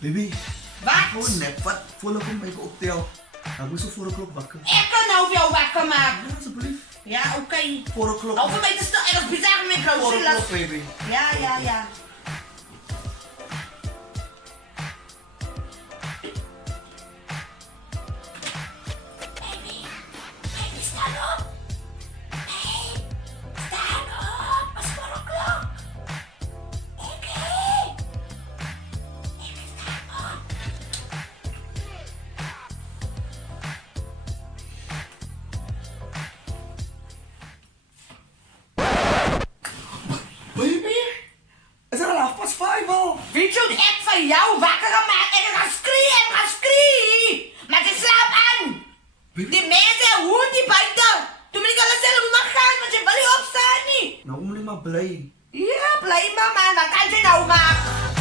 Baby, Wat? gewoon net. Wat? Volle komt bij op tel. Dan moet ze 4 o'clock wakker. Ik kan nou jou wakker maken. Ja, alsjeblieft. Ja, oké. 4 o'clock. Over mij te staan. En dat is bizar met 4 o'clock, groot. baby. Ja. Baby, staan op. Hey, staan op. Het is 4 o'clock. Baby, staan op. Baby? Het is al 5:30 al. Weet je wat ik van jou wakker gemaakt? En ik ga schreeuwen. Maar je slaap aan. Die mensen, hoe die buiten. Toen ben ik al zelf mag gaan, want je wil niet opstaan niet. Nou, moet ik maar blij. Ja, blij maar man, wat kan je nou maken?